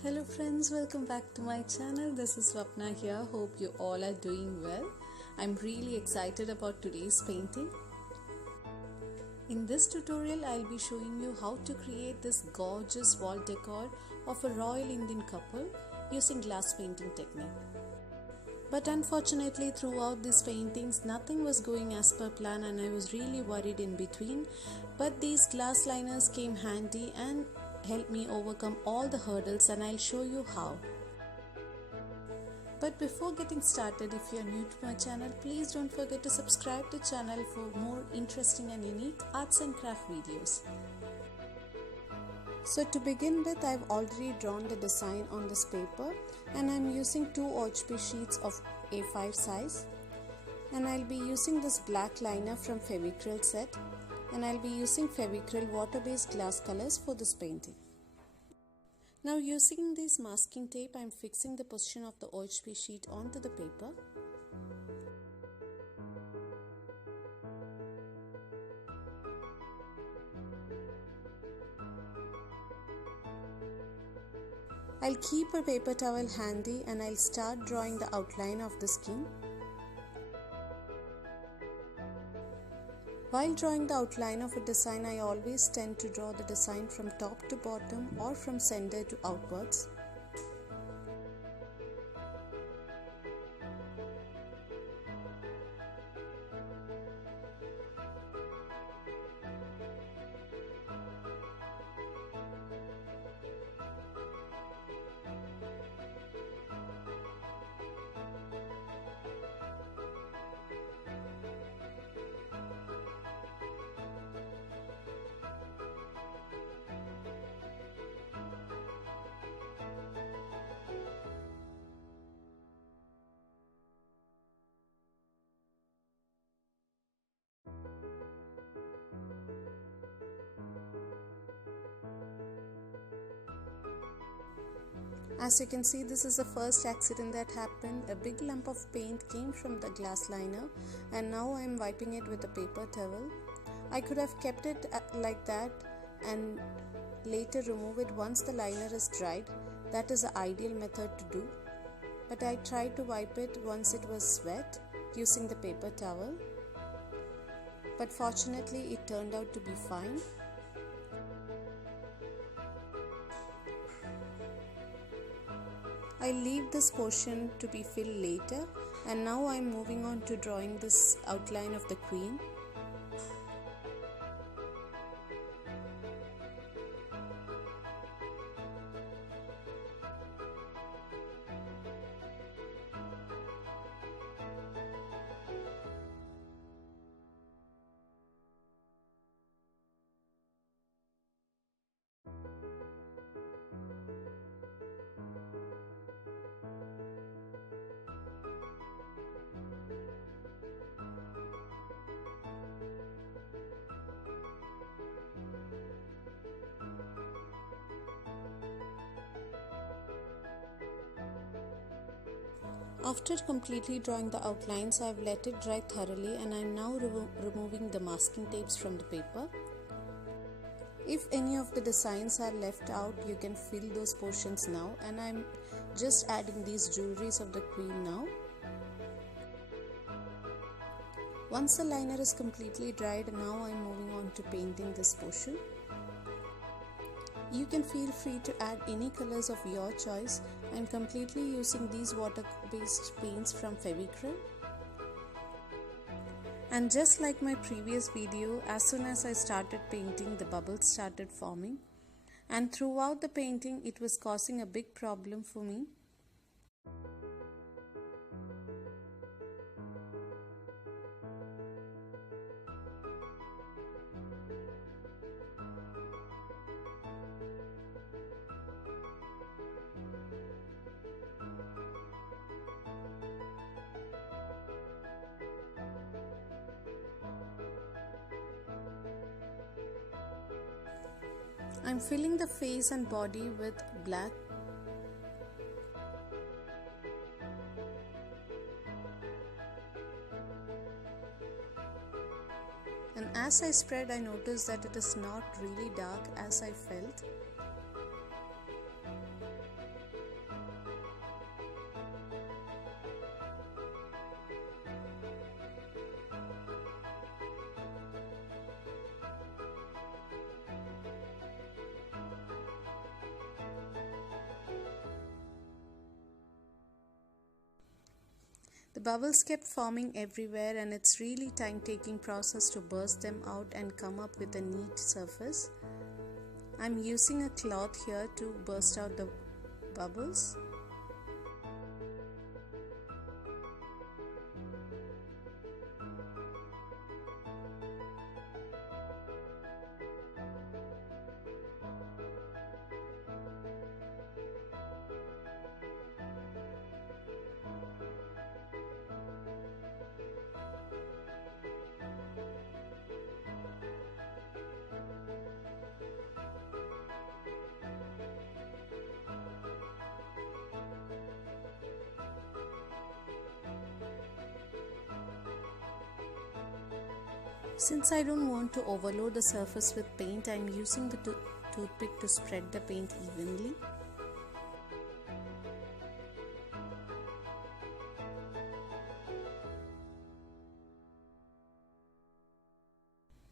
Hello friends, welcome back to my channel. This is Swapna here. Hope you all are doing well. I'm really excited about today's painting. In this tutorial, I'll be showing you how to create this gorgeous wall decor of a Royal Indian couple using glass painting technique. But unfortunately, throughout these paintings, nothing was going as per plan and I was really worried in between. But these glass liners came handy and helped me overcome all the hurdles, and I'll show you how. But before getting started, if you are new to my channel, please don't forget to subscribe to the channel for more interesting and unique arts and craft videos. So to begin with, I've already drawn the design on this paper and I'm using 2 OHP sheets of A5 size, and I'll be using this black liner from Fevicryl set, and I'll be using Fevicryl water-based glass colors for this painting. Now using this masking tape, I'm fixing the position of the OHP sheet onto the paper. I'll keep a paper towel handy and I'll start drawing the outline of the skin. While drawing the outline of a design, I always tend to draw the design from top to bottom or from center to outwards. As you can see, this is the first accident that happened. A big lump of paint came from the glass liner and now I am wiping it with a paper towel. I could have kept it like that and later remove it once the liner is dried. That is the ideal method to do. But I tried to wipe it once it was wet using the paper towel. But fortunately it turned out to be fine. I'll leave this portion to be filled later, and now I'm moving on to drawing this outline of the queen. After completely drawing the outlines, I've let it dry thoroughly and I'm now removing the masking tapes from the paper. If any of the designs are left out, you can fill those portions now, and I'm just adding these jewelries of the queen now. Once the liner is completely dried, now I'm moving on to painting this portion. You can feel free to add any colors of your choice. I'm completely using these water-based paints from Fevicryl. And just like my previous video, as soon as I started painting, the bubbles started forming. And throughout the painting, it was causing a big problem for me. I'm filling the face and body with black. And as I spread, I noticed that it is not really dark as I felt. The bubbles kept forming everywhere, and it's really time-taking process to burst them out and come up with a neat surface. I'm using a cloth here to burst out the bubbles. Since I don't want to overload the surface with paint, I am using the toothpick to spread the paint evenly.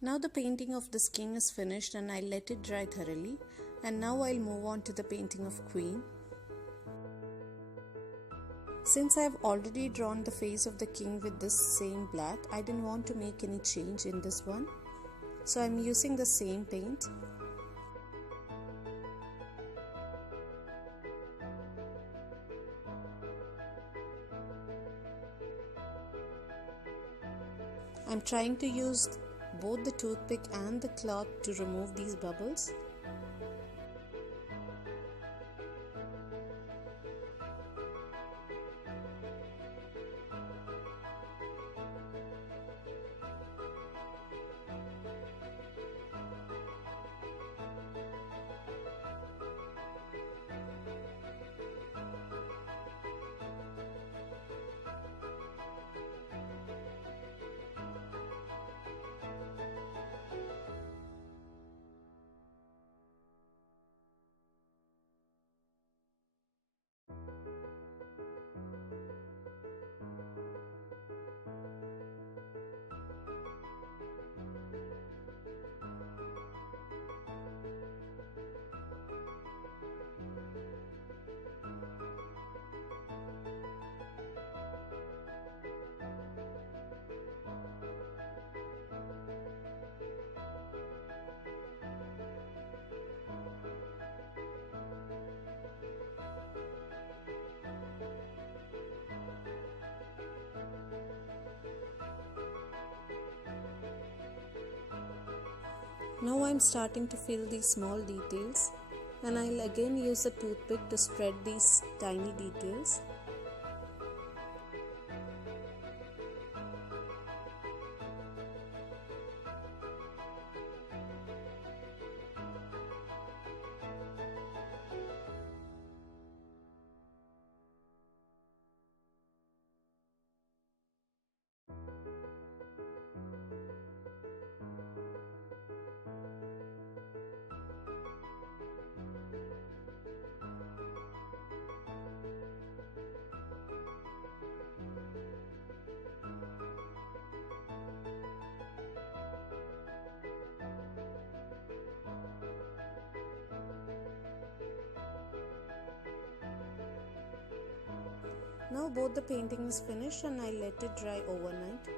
Now the painting of this king is finished and I let it dry thoroughly, and now I'll move on to the painting of queen. Since I have already drawn the face of the king with this same black, I didn't want to make any change in this one. So I'm using the same paint. I'm trying to use both the toothpick and the cloth to remove these bubbles. Now I'm starting to fill these small details, and I'll again use the toothpick to spread these tiny details. Now both the painting is finished and I let it dry overnight.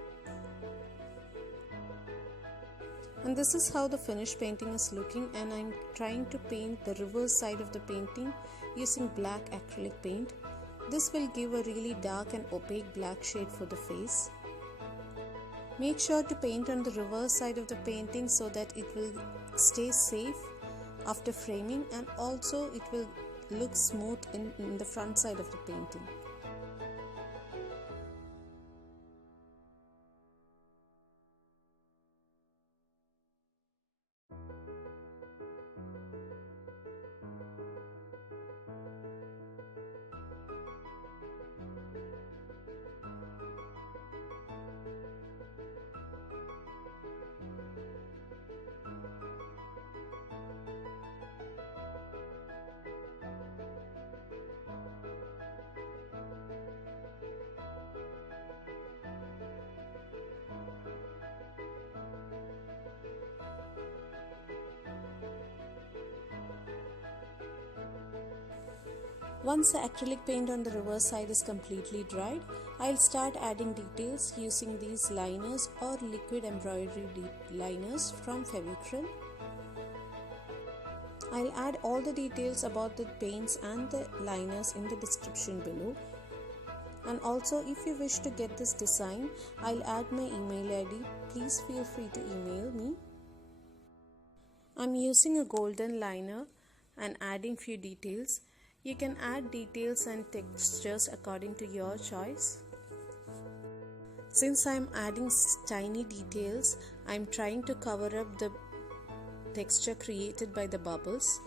And this is how the finished painting is looking, and I'm trying to paint the reverse side of the painting using black acrylic paint. This will give a really dark and opaque black shade for the face. Make sure to paint on the reverse side of the painting so that it will stay safe after framing, and also it will look smooth in the front side of the painting. Once the acrylic paint on the reverse side is completely dried, I'll start adding details using these liners or liquid embroidery liners from Fevicryl. I'll add all the details about the paints and the liners in the description below. And also, if you wish to get this design, I'll add my email ID. Please feel free to email me. I'm using a golden liner and adding few details. You can add details and textures according to your choice. Since I'm adding tiny details, I'm trying to cover up the texture created by the bubbles.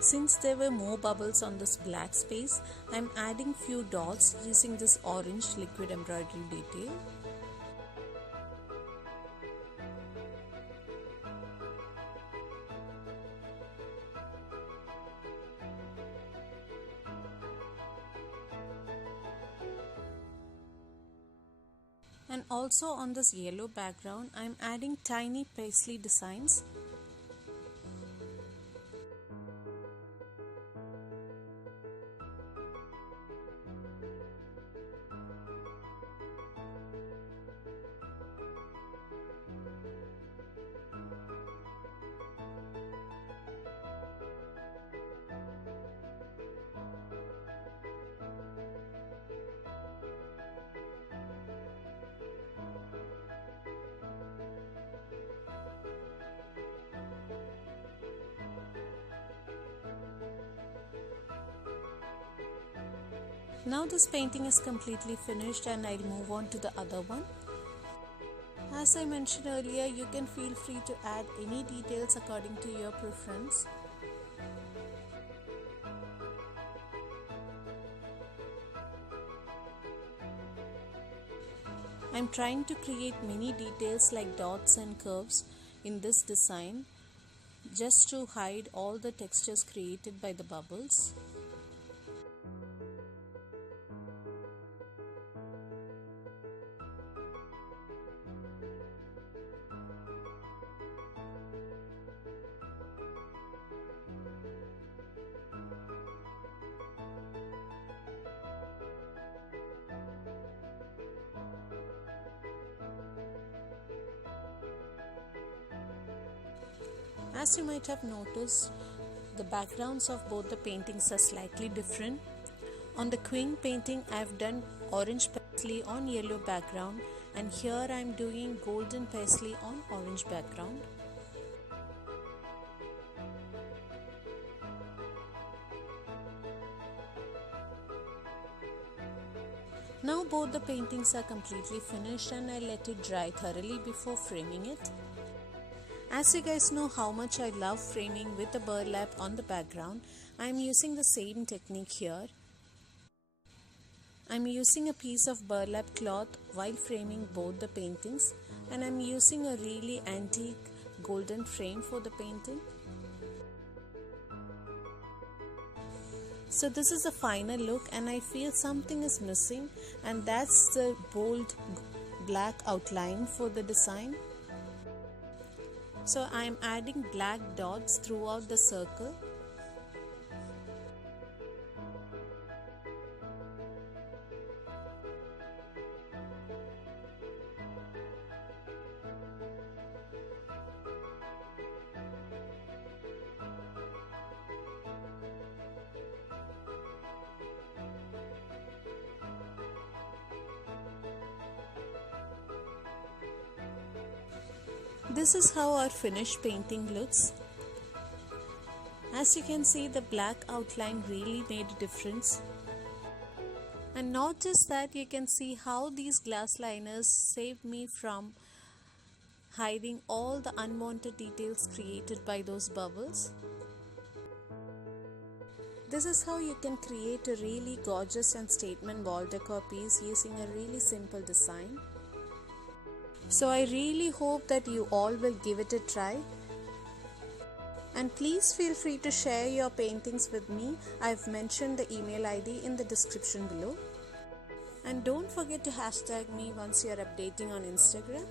Since there were more bubbles on this black space, I am adding few dots using this orange liquid embroidery detail. And also on this yellow background, I am adding tiny paisley designs. Now this painting is completely finished and I'll move on to the other one. As I mentioned earlier, you can feel free to add any details according to your preference. I'm trying to create many details like dots and curves in this design just to hide all the textures created by the bubbles. As you might have noticed, the backgrounds of both the paintings are slightly different. On the Queen painting, I have done orange paisley on yellow background, and here I am doing golden paisley on orange background. Now both the paintings are completely finished and I let it dry thoroughly before framing it. As you guys know how much I love framing with a burlap on the background, I am using the same technique here. I am using a piece of burlap cloth while framing both the paintings, and I am using a really antique golden frame for the painting. So this is the final look and I feel something is missing, and that's the bold black outline for the design. So I am adding black dots throughout the circle. This is how our finished painting looks. As you can see, the black outline really made a difference. And not just that, you can see how these glass liners saved me from hiding all the unwanted details created by those bubbles. This is how you can create a really gorgeous and statement wall decor piece using a really simple design. So I really hope that you all will give it a try. And please feel free to share your paintings with me. I've mentioned the email ID in the description below. And don't forget to hashtag me once you're updating on Instagram.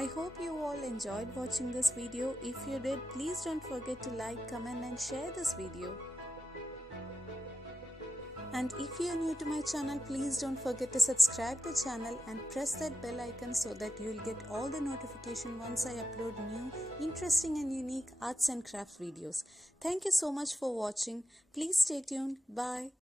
I hope you all enjoyed watching this video. If you did, please don't forget to like, comment and share this video. And if you are new to my channel, please don't forget to subscribe the channel and press that bell icon so that you'll get all the notification once I upload new, interesting and unique arts and craft videos. Thank you so much for watching. Please stay tuned. Bye.